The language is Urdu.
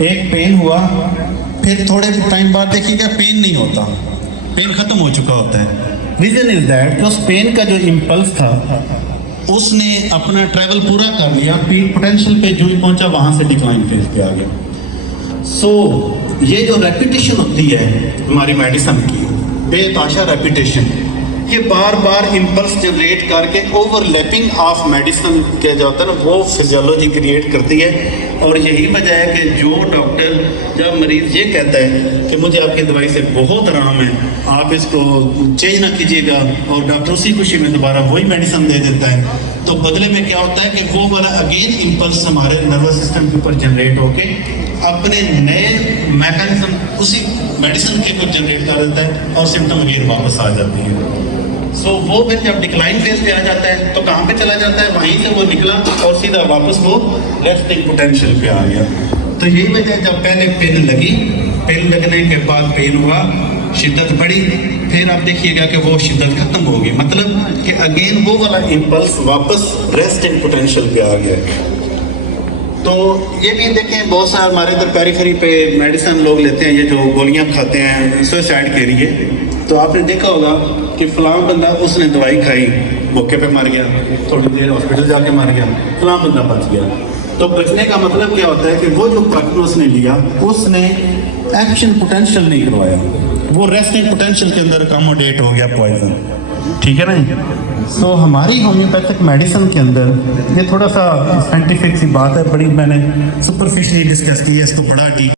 ایک پین ہوا، پھر تھوڑے ٹائم بعد دیکھیے گا پین نہیں ہوتا، پین ختم ہو چکا ہوتا ہے. ریزن از دیٹ کہ اس پین کا جو امپلس تھا اس نے اپنا ٹریول پورا کر لیا، پیک پوٹینشیل پہ جو ہی پہنچا وہاں سے ڈکلائن فیز پہ آ گیا. سو یہ جو ریپیٹیشن ہوتی ہے ہماری میڈیسن کی، بے تحاشا ریپیٹیشن، یہ بار بار امپلس جنریٹ کر کے اوور لیپنگ آف میڈیسن کیا جاتا ہے نا، وہ فزیولوجی کریٹ کرتی ہے. اور یہی وجہ ہے کہ جو ڈاکٹر جب مریض یہ کہتا ہے کہ مجھے آپ کی دوائی سے بہت آرام ہے، آپ اس کو چینج نہ کیجیے گا، اور ڈاکٹر اسی خوشی میں دوبارہ وہی میڈیسن دے دیتا ہے، تو بدلے میں کیا ہوتا ہے کہ وہ والا اگین امپلس ہمارے نروس سسٹم کے اوپر جنریٹ ہو کے اپنے نئے میکانزم اسی میڈیسن کے اوپر جنریٹ کر دیتا ہے اور سمٹم اگین واپس آ جاتی ہے. سو وہ پھر جب ڈکلائن فیز پہ آ جاتا ہے تو کہاں پہ چلا جاتا ہے؟ وہیں سے وہ نکلا اور سیدھا واپس وہ ریسٹنگ پوٹینشیل پہ آ گیا. تو یہی وجہ ہے جب پہلے پین لگی، پین لگنے کے بعد پین ہوا، شدت بڑھی، پھر آپ دیکھیے گا کہ وہ شدت ختم ہوگی، مطلب کہ اگین وہ والا امپلس واپس ریسٹنگ پوٹینشیل پہ آ گیا. تو یہ بھی دیکھیں بہت سارا ہمارے ادھر پیریفری پہ میڈیسن لوگ لیتے ہیں، یہ جو گولیاں کھاتے ہیں سوسائڈ کے لیے، تو آپ نے دیکھا ہوگا کہ فلاں بندہ اس نے دوائی کھائی، موقع پہ مر گیا، تھوڑی دیر ہاسپٹل جا کے مر گیا، فلاں بندہ بچ گیا. تو بچنے کا مطلب کیا ہوتا ہے کہ وہ جو پرٹن اس نے لیا اس نے ایکشن پوٹینشیل نہیں کروایا، وہ ریسٹنگ پوٹینشیل کے اندر اکاموڈیٹ ہو گیا پوائزن. ٹھیک ہے نا جی؟ سو ہماری ہومیوپیتھک میڈیسن کے اندر یہ تھوڑا سا سائنٹیفک سی بات ہے، بڑی میں نے سپرفیشلی ڈسکس کی ہے، اس کو بڑا ڈیپ